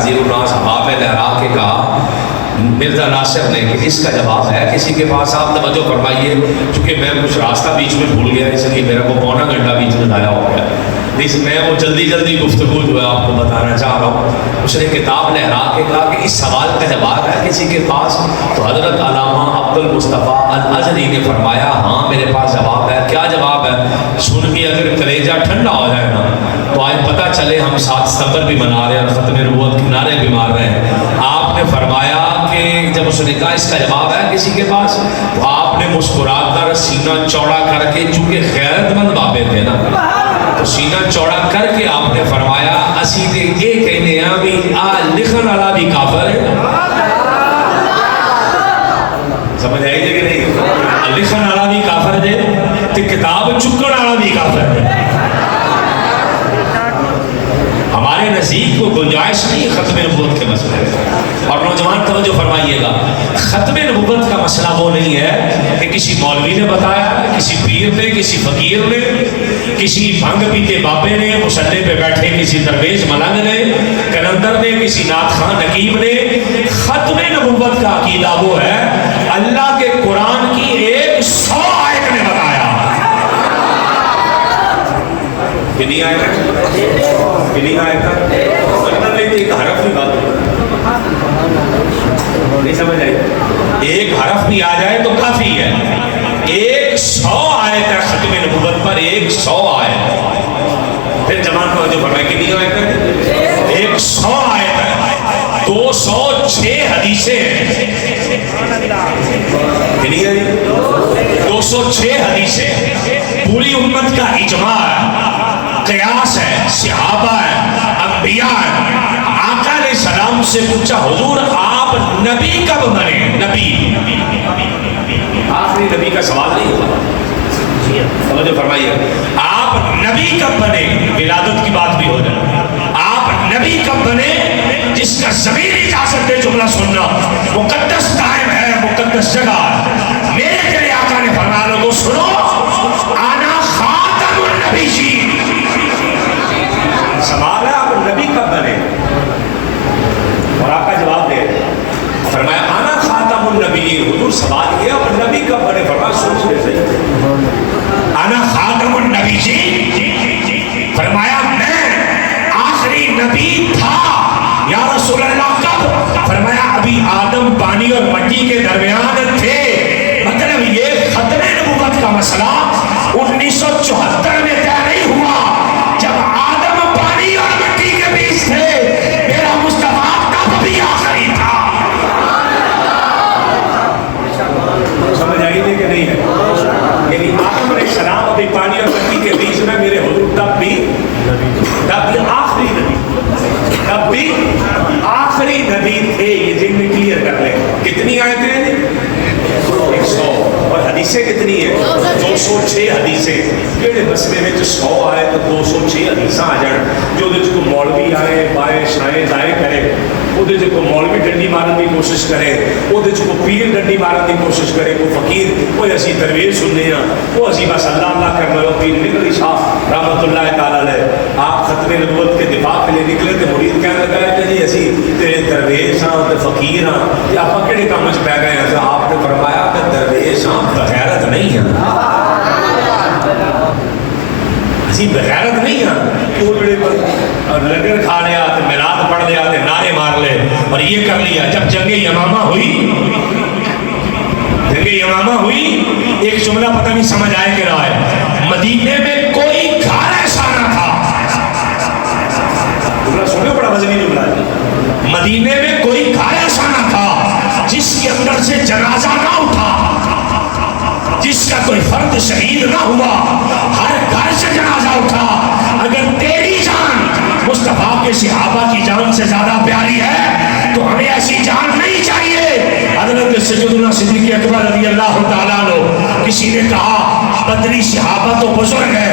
عزیز الناس حباب لہرا کے کہا مرزا ناصر نے کہ اس کا جواب ہے کسی کے پاس؟ آپ توجہ فرمائیے، چونکہ میں کچھ راستہ بیچ میں بھول گیا، اس لیے میرا کو پونا گھنٹہ بیچ میں ضائع ہو گیا، میں وہ جلدی گفتگو جو ہے آپ کو بتانا چاہ رہا ہوں۔ اس نے کتاب لہرا کے کہا کہ اس سوال کا جواب ہے کسی کے پاس؟ تو حضرت علامہ عبد المصطفیٰ الازہری نے فرمایا ہاں میرے پاس جواب ہے۔ کیا جواب ہے؟ سن کے اگر کلیجہ ٹھنڈا ہو جائے نا تو آج پتہ چلے ہم 7 ستمبر بھی منا رہے ہیں اور ختم نبوت کے نعرے بھی مار رہے ہیں۔ آپ نے فرمایا کہ جب اس نے کہا اس کا جواب ہے کسی کے پاس، تو آپ نے مسکرا کر سینہ چوڑا کر کے، چونکہ غیرت مند بابے تھے نا، تو سینہ چوڑا کر کے آپ نے فرمایا اسی تے یہ کہنے ہیں بھی آ لکھن والا بھی کافر ہے۔ سمجھ آئی جی کہ نہیں؟ لکھن والا بھی کافر ہے تے کتاب چکن والا بھی کافر ہے۔ ہمارے نزدیک کو گنجائش نہیں ختم نبوت کے مسئلے میں۔ اور نوجوان توجہ فرمائیے گا، ختم نبوت کا مسئلہ وہ نہیں ہے کہ کسی مولوی نے بتایا، کسی پیر نے، کسی فقیر نے، کسی بھنگ پیتے بابے نے، مصلی پہ بیٹھے کسی درویش ملنگ نے، کلندر نے، کسی نعت خان نقیب نے۔ ختم نبوت کا عقیدہ وہ ہے اللہ کے قرآن کی 100 آیت نے بتایا۔ کنی آیت؟ کنی آیت؟ مطلب ایک حرف بھی بات نہیں سمجھ آئی؟ ایک حرف بھی آ جائے تو کافی ہے۔ 100 آیت ہے ختم نبوت پر، 100 آیت۔ پھر جمان کو جو فرمائے کنی آیت ہے؟ 100 آیت ہے، 206 حدیثیں ہیں۔ کنی ہے؟ 206 حدیثیں، پوری امت کا اجماع ہے، قیاس ہے، صحابہ ہے، انبیاء ہے۔ آقا علیہ السلام سے پوچھا حضور آپ نبی کب بنے؟ نبی آخری نبی کا سوال نہیں ہوگا، سمجھو فرمائیے، آپ نبی کب بنے؟ ولادت کی بات بھی ہو جائے۔ آپ نبی کب بنے؟ جس کا ضمیر اجازت دے جملہ سننا، مقدس ٹائم ہے، مقدس جگہ ہے۔ میرے تیرے آقا نے فرمایا لوگوں سنو، آنا خاتم النبیین۔ سوال ہے آپ نبی کب بنے؟ اور آقا جواب دے فرمایا آنا خاتم النبیین۔ حضور سوال کیا آپ نبی کب بنے؟ فرمایا سوچ لے صحیح، آنا خاتم النبیین، فرمایا میں آخری نبی تھا۔ یا رسول اللہ کب؟ فرمایا ابھی آدم پانی اور مٹی کے درمیان تھے۔ مطلب یہ ختم نبوت کا مسئلہ 1974 میں طے نہیں ہوا جب آدم پانی اور مٹی کے بیچ تھے، میرا مصطفیٰ تب بھی آخری تھا۔ سمجھ آئی تھی کہ نہیں ہے؟ یعنی آدم علیہ السلام ابھی پانی اور مٹی کے بیچ میں، میرے حضور تب بھی آخری نبی، تب بھی آخری نبی تھے۔ یہ ذہن میں کلیئر کر لیں۔ کتنی آیتیں ہیں؟ 100۔ اور حدیثیں کتنی ہیں؟ 206 حدیثیں۔ کہڑے مسئلے میں 100 آئے تو 206 حدیثاں آ جان، جو کو مولوی آئے بائیں شائیں دائیں کرے، وہ کو مولوی ڈنڈی مارن کی کوشش کرے، وہ کو پیر ڈنڈی مارن کی کوشش کرے، وہ فقیر وہ اسی درویش سننے ہیں، وہ اسی بس اللہ اللہ کرنا ہو۔ پیر نکلی شاہ رحمۃ اللہ تعالیٰ علیہ آپ ختم نبوت کے دفاع کے لیے نکلے تو مرید کہنے لگا ہے کہ جی اسی درویش ہاں تے فقیر ہاں، یا آپ کہڑے کام چ پی گئے ہیں؟ آپ نے فرمایا کہ درویش ہاں بغیرت نہیں ہے، اسی بغیرت نہیں ہے۔ وہ جڑے لنگر کھا لیا، میلاد پڑھ لیا، نعرے مار لے اور یہ کر لیا۔ جب جنگ یمامہ ہوئی، جنگ یمامہ ہوئی، ایک جملہ پتہ نہیں سمجھ آئے کہ رہا ہے، مدینے میں کوئی گھر ایسا نہ تھا، جملہ سنو بڑا وزنی جملہ ہے، مدینے میں کوئی گھر ایسا نہ تھا جس کے اندر سے جنازہ نہ اٹھا، جس کا کوئی فرد شہید نہ ہوا، ہر گھر سے جنازہ اٹھا۔ اگر تیری جان مصطفیٰ کے صحابہ کی جان سے زیادہ پیاری ہے تو ہمیں ایسی جان نہیں چاہیے۔ حضرت سیدنا صدیق اکبر رضی اللہ تعالیٰ عنہ، کسی نے کہا بدری صحابہ تو بزرگ ہے،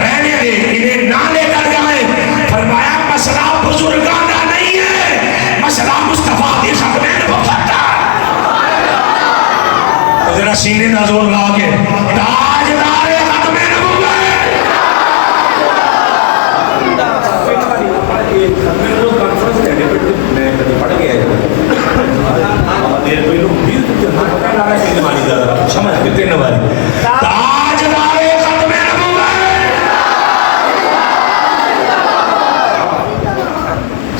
رہنے دے، انہیں نہ لے کر جائیں۔ فرمایا مسئلہ بزرگانہ نہیں ہے، مسئلہ مصطفیٰ کی ختم نبوت ہے۔ ذرا سینے کا زور لا کے تاجدار ختم نبوت۔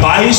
22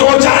2-4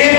1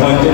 5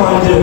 5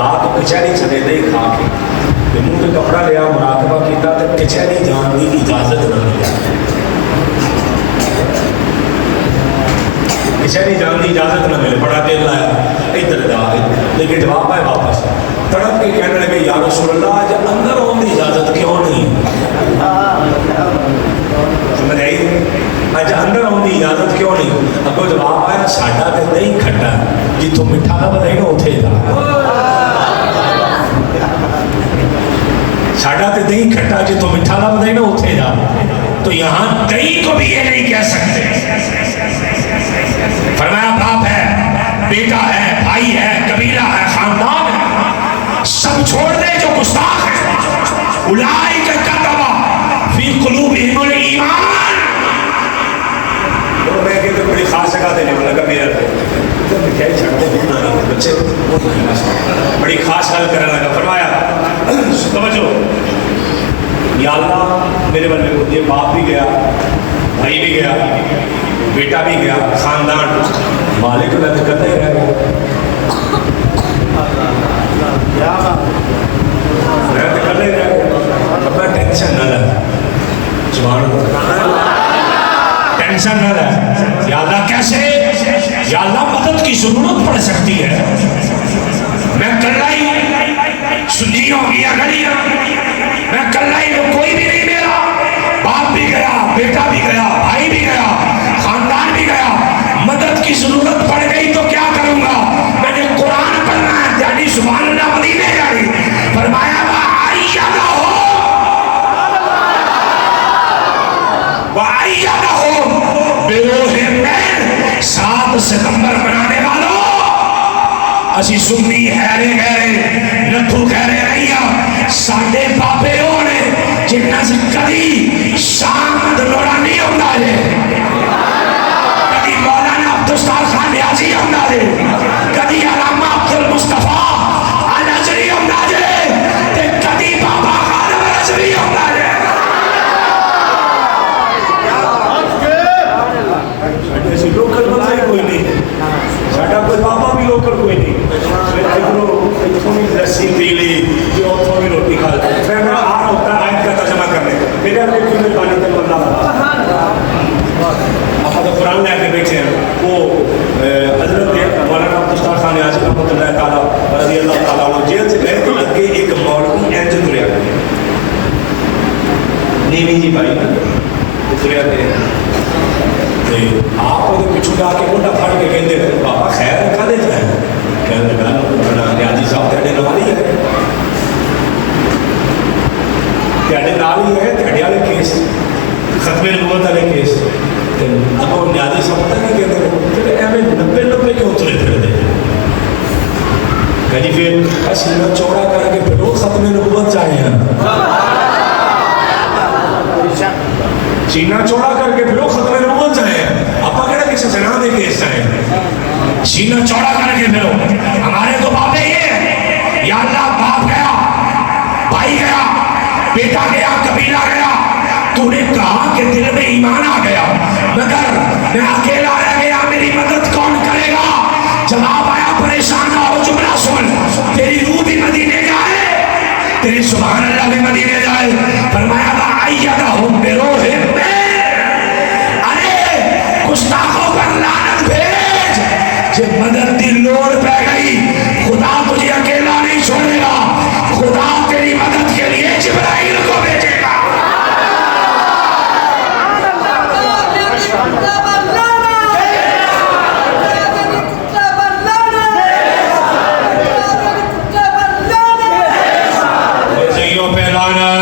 رات کچہری چلے دے کھا کے منہ تے کپڑا لیا مراقبہ کیتا تے کچہری جان دی اجازت نہ ملی کچہری جان دی اجازت نہ ملے بڑا دل لایا ادھر جا لیکن جواب آئے واپس تڑپ کے کہنے لگے یا رسول اللہ آج اندر ہونے کی اجازت کیوں نہیں سمجھ آئی اج اندر ہونے کی اجازت کیوں نہیں اگو جواب آیا ساڈا تے نہیں کھٹا جتوں میٹھا نہ بتائی نا اتنے جا ساڈا تے دہی کھٹا جتوں میٹھا نہ بتائی نا اتنے جا تو یہاں دہی کو بھی یہ نہیں کہہ سکتے فرمایا باپ ہے بیٹا ہے بھائی ہے قبیلہ ہے خاندان ہے سب چھوڑ دے جو گستاخ ہے اولئک کتب فی قلوبہم الایمان اور میں کہتے بڑی خاص جگہ دینے والا لگا میرا تو مٹھائی چھڑتے ہونا نہیں بچے بڑی خاص حل کرنے لگا فرمایا توجہ یا اللہ میرے بندے کو یہ باپ بھی گیا بھائی بھی گیا بیٹا بھی گیا خاندان مالک میں تو کرتے ہی رہ گیا میں تو کرتے ہی رہ گیا اپنا ٹینشن نہ لے زبان ٹینشن نہ لے یا اللہ کیسے یا اللہ مدد کی ضرورت پڑ سکتی ہے میں کل ہی سنی ہوں گیا گلیاں میں کل ہی کوئی بھی نہیں میرا باپ بھی گیا بیٹا بھی گیا بھائی بھی گیا خاندان بھی گیا مدد کی ضرورت پڑ گئی تو کیا کروں گا میں نے قرآن پڑھنا ہے یعنی سبحان اللہ مدینے جاری فرمایا وَأَيَّدَهُ بِرُوحٍ مِّنْهُ 7 ستمبر منانے والوں اسی سنی ہیرے گہرے لٹھو گہرے نہیں ساڈے بابے ہونے جنہاں سے کدی شامد لوڑا نہیں ہوتا ہے کدی مولانا عبدالستار خان نیازی ہوتا ہے کدی علامہ عبدالمصطفیٰ الازری ہوتا ہے کدی بابا خالد الازری ہوتا ہے ایسی لوکل بندہ ہی کوئی نہیں ساڈا کوئی بابا بھی لوکل کوئی نہیں اتوں بھی لسی پی لی جو اتوں بھی روٹی کھا لی میں آ رہا ہوتا آیت کا ترجمہ کرنے میرے اپنے کیوں پانی تک بندہ آپ تو قرآن لے کے بیٹھے ہیں وہ حضرت مولانا عبدالستار خان نیازی رحمۃ اللہ تعالیٰ رضی اللہ تعالیٰ عنہ جیل سے گئے تو اگے ایک مولوی انج تریا نیوی جی بھائی تریا گئے آپ وہ پچھو جا کے موٹا پھڑ کے کہتے ہیں بابا خیر رکھا دے جائے کہنے لگا نیازی صاحب تیرے نال ہی ہے تیرے نال ہی ہے تیرے والے کیس ختم نبوت والے کیس اب نیازی صاحب پتہ نہیں کہتے ایویں 90 کیوں تلے پھر دے کہیں پھر سینہ چوڑا کر کے پھر وہ ختم نبوت چاہے ہیں سینہ چوڑا کر کے پھر وہ ختم نبوت چاہے ہیں آپ کہنا کسی جنا دے کیس چاہے سینہ چوڑا کر کے پھر ہمارے تو بابے یہ یا اللہ باپ گیا بھائی گیا بیٹا گیا قبیلہ گیا تو نے کہا کہ دل میں ایمان آ گیا مگر میں اکیلا رہ گیا میری مدد کون کرے گا جواب آیا پریشان نہ ہو جملہ سن تیری روح بھی مدینے جائے تیری سبحان اللہ بھی مدینے جائے فرمایا وَأَيَّدَهُمْ بِرُوحٍ مِّنْهُ ارے گستاخوں پر لعنت بھیج جب مدد دی لوڑ پہ گئی خدا تجھے اکیلا نہیں چھوڑے گا خدا تیری مدد کے لیے جبرائیل کو بھیجے گا پہ لعنت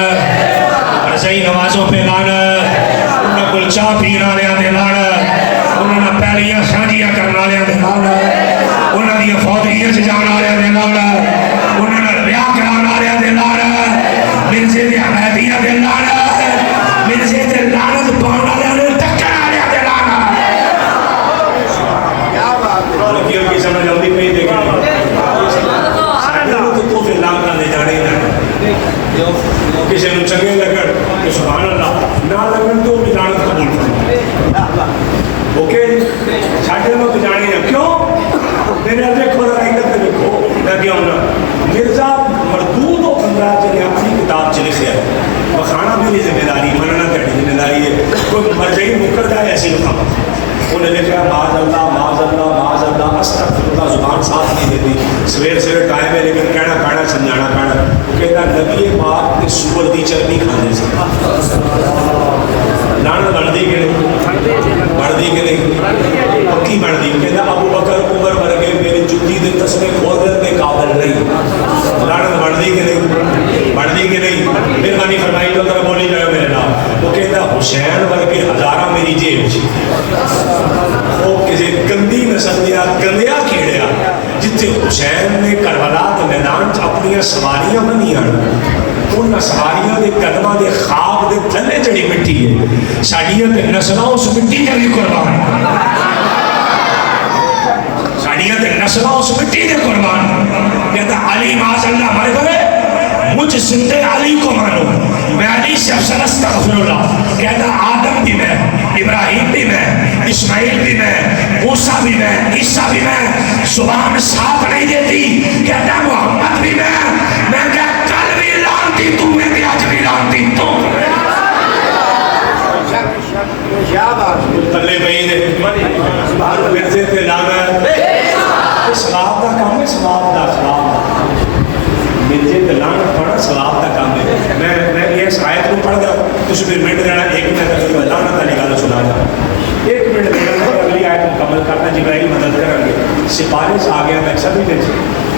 لگتا ہے ایسی لکھا انہیں لکھا معاذ اللہ معاذ اللہ معاذ اللہ استغفراللہ زبان ساتھ نہیں دیتی سویر سویر ٹائم ہے لیکن کہنا پینا سمجھانا پینا وہ کہتا نبی پاک کے سور دی چربی کھانے سے لعنت بڑھتی کہ نہیں بڑھتی کہ نہیں پکی بڑھتی کہتا ابو بکر عمر ورگے میری جتی دے تسمے کھولنے کے قابل نہیں لعنت بڑھتی کہ نہیں بڑھتی کہ نہیں مہربانی فرمائی تو ذرا بولی جائے میرے نام وہ کہتا حسین ورگے ہزارہ میری جیب وہ کسی گندی نسل دیا گندیا کیڑیا جتنے حسین نے کربلا کے میدان اپنی سواریاں بنیاں ان سواریاں دے قدماں دے خواب دے تھلے جڑی مٹی ہے ساڈیاں تے نسلاں اس مٹی تے بھی قربان ساڈیاں تے نسلاں اس مٹی دے قربان کہتا علی معاذ اللہ مر گئے مجھ زندے علی کو مانو میں علی سے افضل استغفر اللہ کہتا آدم بھی میں ابراہیم بھی میں اسماعیل بھی میں موسیٰ بھی میں عیسیٰ بھی میں زبان ساتھ نہیں دیتی کہتا محمد بھی میں کہتا کل بھی لانتی تو میں بھی آج بھی لانتی تو تلے بھئی دے مرزے تے لانا سلاب دا کام ہے سلاب دا مرزے تے لانا پڑھا سلاب دا کام ہے میں یہ آیت کو پڑھ گا کچھ بھی منٹ دینا ایک منٹ لانا تا نکالا سنا جا ایک منٹ دینا اگلی آیت مکمل کرنا جبرائیل مدد کریں گے سپارش آ گیا میں سبھی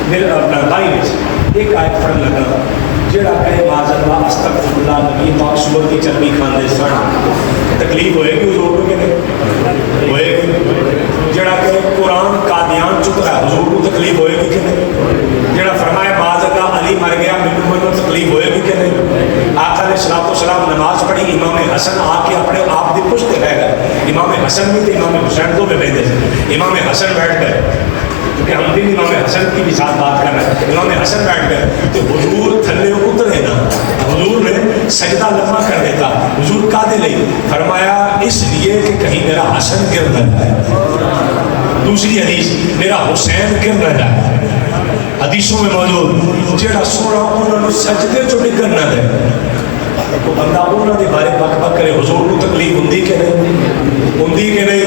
میرے اپنا بھائی ایک آیت پڑھ لگا جڑا کہے معاذ اللہ استغفراللہ نبی پاک سور کی چربی کھاندے سن تکلیف ہوئے گی حضور کو کہ نہیں ہوئے گی جڑا کہے قرآن قادیان چک رہا ہے حضور کو تکلیف ہوئے گی کہ نہیں جڑا فرمائے معاذ اللہ علی مر گیا میرے کو تکلیف ہوئے گی کہ نہیں آقا علیہ السلام نماز پڑھی امام حسن آ کے اپنے آپ کی پشت رہ گئے امام حسن بھی تھے امام حسین کو بھی بیٹھے تھے امام حسن بیٹھ گئے کیونکہ ہم بھی امام حسن کی بھی ساتھ بات کر رہے ہیں امام حسن بیٹھ گئے تو حضور تھلے اترے نا حضور نے سجدہ لمبا کر دیتا حضور کا دے لئی فرمایا اس لیے کہ کہیں میرا حسن گر نہ جائے دوسری حدیث میرا حسین گر نہ جائے حدیثوں میں موجود جیڑا سونا انہوں نے سجدے جو ڈگر نہ دے تو بندہ انہوں نے بارے بک بک کرے حضور کو تکلیف ہندی کہ نہیں ہندی کہ نہیں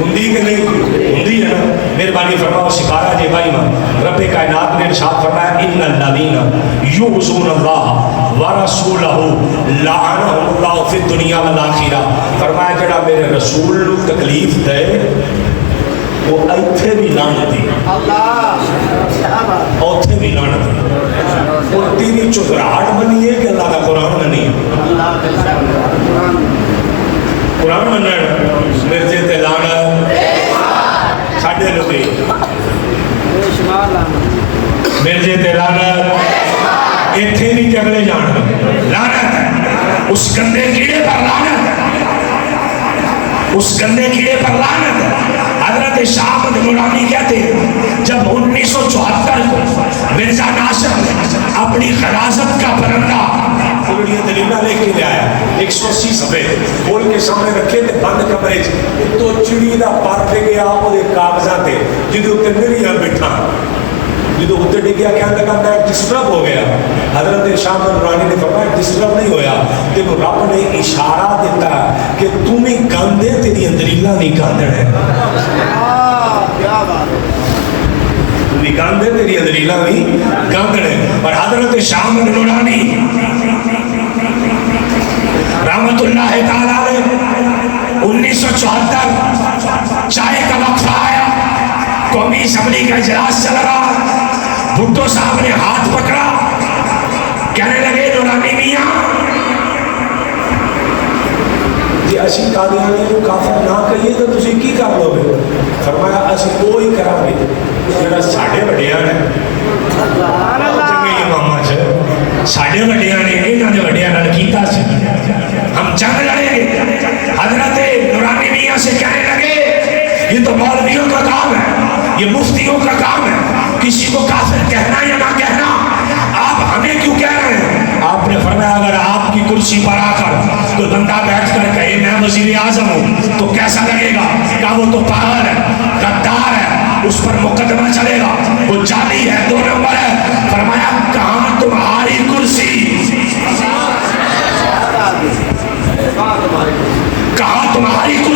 ہندی کہ نہیں ہندی ہے نا مہربانی فرماؤ سکھارا جی بھائی ماں رب کائنات نے ارشاد فرمایا ان الذین یؤذون اللہ ورسولہ لعنہم اللہ فی الدنیا والآخرہ فرمایا جڑا میرے رسول کو تکلیف دے وہ ایتھے بھی لعنتی اوتھے بھی لعنتی اور تیری چکراہٹ بنی ہے کہ اللہ کا قرآن بنی ہے قرآن بننا مرزے تے لانا ساڑھے لوگی مرزے تے لانا ایتھے بھی جگلے جانا لانا اس گندے کیڑے پر لانا اس گندے کیڑے پر لانا حضرت شاہ احمد نورانی کہتے ہیں جب 1974 کو مرزا ناصر اپنی خلاصت کا پرندہ یہ دلیلہ لے کے لے آیا 180 صفحے کھول کے سامنے رکھے تھے بند کمرے تو چڑی دا پر دے گیا وہ کاغذات تھے جدو تے میری بیٹھا جدو اتر ڈگ گیا کیا لگا میں ڈسٹرب ہو گیا حضرت شاہ احمد نورانی نے فرمایا ڈسٹرب نہیں ہویا کہ رب نے اشارہ دیتا کہ تم ہی گاندے تیری دلیلہ نہیں گاندڑ ہے تمہیں گاندے تیری دلیلہ نہیں گاندڑ ہے اور حضرت شاہ احمد نورانی رحمت اللہ تعالیٰ نے 1974 چائے کا وقفہ آیا قومی اسمبلی کا اجلاس چل رہا بھٹو صاحب نے ہاتھ پکڑا کہنے لگے نورانی میاں جی اسی قادیانی کو کافر نہ کہیے تو تسی کی کر لو گے فرمایا اسی کوئی کرا گے جڑا ساڑھے بڑیاں نے جنگی امامہ سے ساڑھے بڑیاں نے انہوں نے بڑیاں نال کیتا سے ہم جنگ لڑیں گے حضرت نورانی میاں سے کہنے لگے یہ تو مولویوں کا کام ہے یہ مفتیوں کا کام ہے کسی کو کافر کہنا یا نہ کہنا آپ ہمیں کیوں کہہ رہے ہیں آپ نے فرمایا اگر آپ کی کرسی پر آ کر کوئی بندہ بیٹھ کر کہے میں وزیر اعظم ہوں تو کیسا لگے گا کہ وہ تو پاگل ہے غدار ہے اس پر مقدمہ چلے گا وہ جعلی ہے 2 نمبر ہے فرمایا کہاں تمہاری کرسی کہاں تمہاری کرسی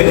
3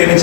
3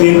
3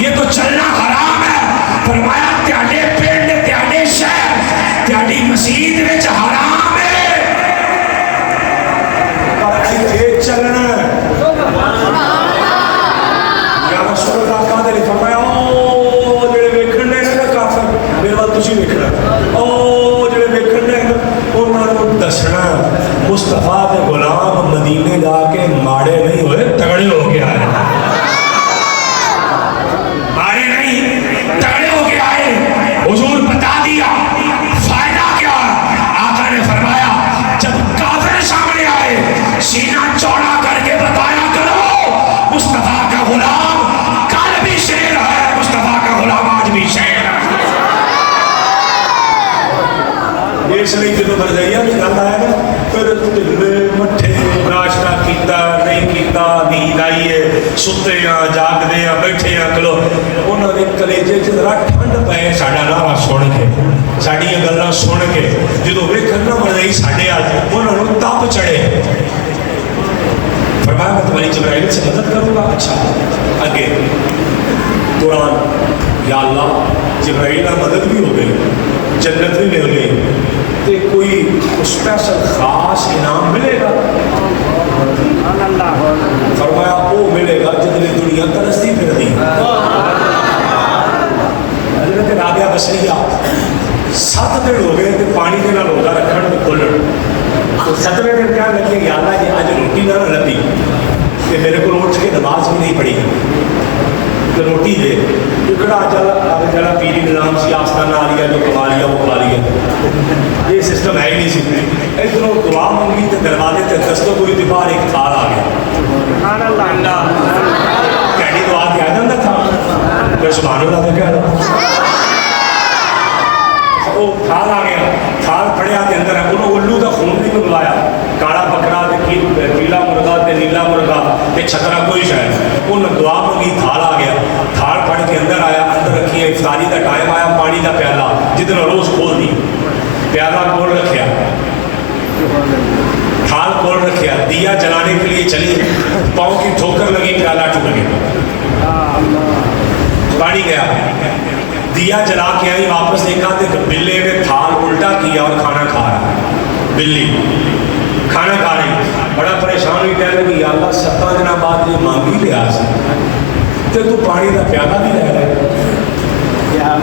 یہ تو چلنا حرام ہے. فرمایا تیاڈے پنڈ تیاڈے شہر تیاڈی مسجد وچ حرام ہے پر ایتھے چلنا ہے. یا رسول اللہ کا دے فرمایا او جڑے ویکھن نے نا کافر میرے وال تسی ویکھنا او جڑے ویکھن نے انہاں نوں دسنا مصطفیٰ دے غلام مدینے جا کے ماڑے نہیں ہوئے تگڑے ہو کے آئے. ماڑے نہیں تگڑے ہو کے آئے. حضور بتا دیا فائدہ کیا. آقا نے فرمایا جب کافر سامنے آئے سینہ چوڑا کر کے بتایا کرو مصطفیٰ کا غلام کل بھی شیر ہے, مصطفیٰ کا غلام آج بھی شیر ہے. اس لیے جب مرزیا بھی گل آیا نا پھر مٹھے ناشتہ کیتا نہیں کیتا نیند آئی ہے ستے ہاں جاگتے ہیں بیٹھے ہیں کلو انہوں نے کلیجے ذرا ٹھنڈ پے ساڈا نعرہ سن کے ساڈیاں گلاں سن کے جدو ویکھن نا مرزائی ساڈے آج انہوں نے تپ چڑھے. فرمایا میں تمہاری جبرائیل سے مدد کروں گا. اچھا آگے قرآن یا اللہ جبرائیل کا مدد بھی ہو گئی جنت بھی مل گئی تو کوئی اسپیشل خاص انعام ملے گا. فرمایا وہ ملے گا جتنی دنیا ترستی پھر دی. حضرت رابعہ بصریہ 7 دن ہو گئے تو پانی کے نال روزہ رکھن تو کھولن تو 7ویں دن کیا لگے یا اللہ جی اج روٹی نہ لبھی کہ میرے کو اٹھ کے نماز بھی نہیں پڑھی تو روٹی دے ٹکڑا جلا پیری نظام سی آستانہ آ لیا جو کما لیا وہ کھا لیا. یہ سسٹم ہے ہی نہیں سی. ادھر دعا منگی تو دروازے تے دستوں کوئی دیوار ایک تھال آ گیا. کہڑی دعا کیا جاتا تھا پھر سبحان اللہ تو کہہ رہا وہ تھال آ گیا. تھال پڑیا کے اندر انہوں الو کا خون بھی منگوایا کالا بکرا پیلا مرغا نیلا مرغا چھکرا کوئی شاید انہوں دعا منگی تھال آ گیا. تھال پڑھ کے اندر آیا اندر رکھی ہے افطاری کا ٹائم آیا پانی کا پیالہ جتنا روز کھول دی پیالہ کھول رکھیا تھال کھول رکھیا دیا جلانے کے لیے چلی پاؤں کی ٹھوکر لگی پیالہ ٹوٹ گیا پانی گیا. دیا جلا کے آئی واپس دیکھا تو بلے نے تھال الٹا کیا اور کھانا کھا رہا. بلی کھانا کھا رہی بڑا پریشان ہوئی کہہ رہے کہ یا اللہ 7 دن بعد یہ مانگی لیا سی تو پانی کا پیالہ بھی لے رہا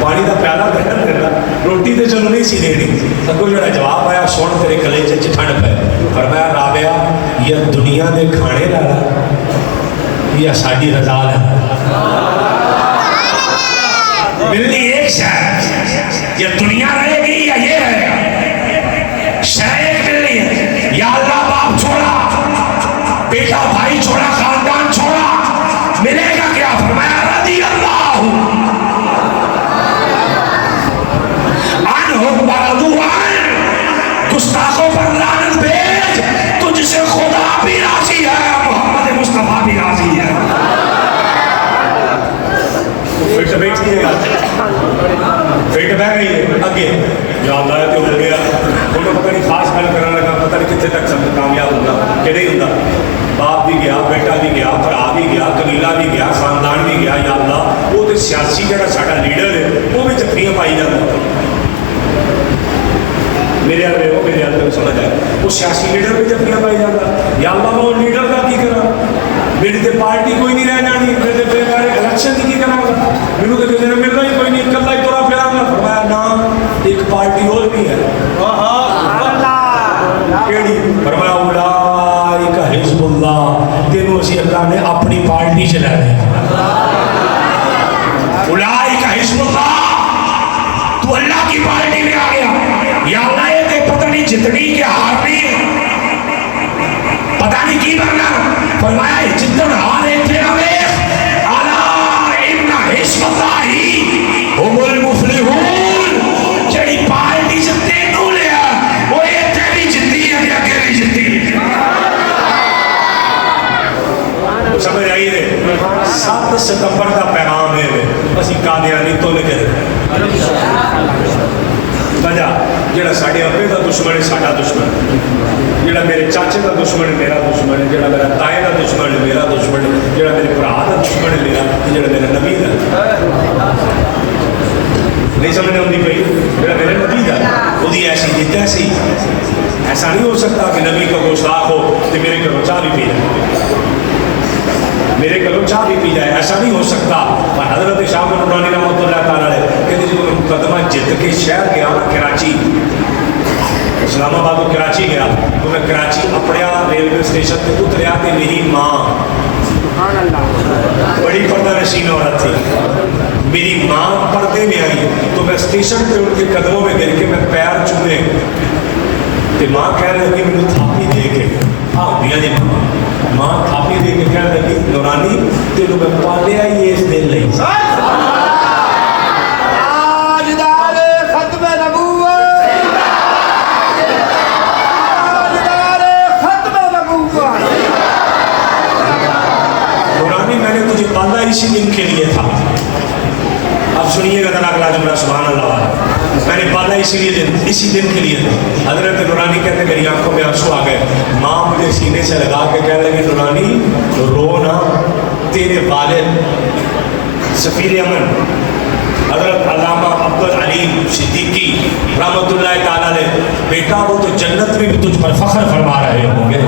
پانی کا پیالہ گھر دینا روٹی تو چلو نہیں سی دینی. اگوں جڑا جواب آیا سن تیرے کلیجے چ ٹھنڈ پے. فرمایا رابعہ یہ دنیا دے کھانے لالا یا ساڈی رضا ہے ملنی ایک شہر یا دنیا رہے گی یا یہ رہے گا. شہر ایک ملنی ہے یا اللہ باپ چھوڑا بیٹا بھائی چھوڑا خاندان چھوڑا ملے گا کیا. فرمایا رضی اللہ عنہم ورضوا عنہ گستاخوں پر لعنت بھیج تجھ سے خدا بھی راضی ہے محمد مصطفیٰ بھی راضی ہے. فٹ بیٹھ گئی فٹ بہ گئی ہے اگے یا اللہ تو ہو گیا انہوں پتہ نہیں خاص گل کرنے لگا پتہ نہیں کتنے تک سب کامیاب ہوگا کہ نہیں ہوتا. باپ بھی گیا بیٹا بھی گیا بھرا بھی گیا قبیلہ بھی گیا خاندان بھی گیا. یا اللہ وہ تو سیاسی جڑا ساڈا لیڈر ہے وہ بھی جفریاں پائی جاتا میرے آدھے وہ میرے آدھے سمجھ آئے وہ سیاسی لیڈر بھی جفریاں پائی جاتا. یا اللہ وہ لیڈر کا کی کرا میری تو پارٹی کوئی نہیں رہ جانی میرے الیکشن کی کرا میرے تو کسی نے ملنا ہی کوئی نہیں کلا ہی تورا پھرا گا. فرمایا نہ ایک پارٹی اور بھی ہے کیڑی. فرمایا اولئک حزب اللہ تینوں اسی اللہ نے اپنی پارٹی چلا دی. اولئک حزب اللہ تو اللہ کی پارٹی میں آ گیا. یا اللہ یہ تے پتہ نہیں جتنی کے ہارنی پتہ نہیں کی بننا. فرمایا جتن ہار ایتھے آویخ الا ان حزب اللہ هم المفلحون. جڑی پارٹی سے تینوں لیا وہ ایتھے بھی جتی ہے یا اگے بھی جتی. سمجھ آئی ہے 7 ستمبر کا پیغام ہے اسی قادیانی تو لکھے وجہ جڑا ساڈے ابے دا دشمن ہے ساڈا دشمن جڑا میرے چاچے دا دشمن ہے میرا دشمن ہے جڑا میرا تائے دا دشمن ہے میرا دشمن ہے جڑا میرے بھرا کہ جڑا میرا نبی دا نہیں سمجھنے ہوتی پئی جڑا میرے نبی دا وہ ایسی جیت ایسی ایسا نہیں ہو سکتا کہ نبی کا گوشتاخ ہو کہ میرے گھروں چاہ بھی پی جائے میرے گھروں چاہ بھی پی جائے ایسا نہیں ہو سکتا. پر حضرت شاہ نورانی رحمۃ اللہ تعالیٰ نے کہ جب مقدمہ جت کے شہر گیا میں کراچی اسلام آباد تو کراچی گیا تو میں کراچی اپڑیا ریلوے اسٹیشن پہ اتریا کہ میری ماں بڑی پردہ نشین عورت تھی میری ماں پردے میں آئی تو میں اسٹیشن پہ ان کے قدموں میں گر کے میں پیر چومے تو ماں کہنے لگی مجھے تھاپی دے کے دیا جی ماں تھاپی دے کے کہنے لگی نورانی تینوں میں پالیا ہی اس دن نہیں پالا اسی دن کے لیے تھا. اب سنیے گا ذرا اگلا جملہ سبحان اللہ والا. میں نے پالا اسی دن کے لیے تھا. حضرت نورانی کہتے ہیں میری آنکھوں میں آنسو آ گئے. ماں مجھے سینے سے لگا کے کہنے لگی نورانی رو نہ تیرے والد سفیر امن حضرت علامہ عبدالعلیم صدیقی رحمۃ اللہ تعالیٰ نے بیٹا وہ تو جنت میں بھی تجھ پر فخر فرما رہے ہوں گے.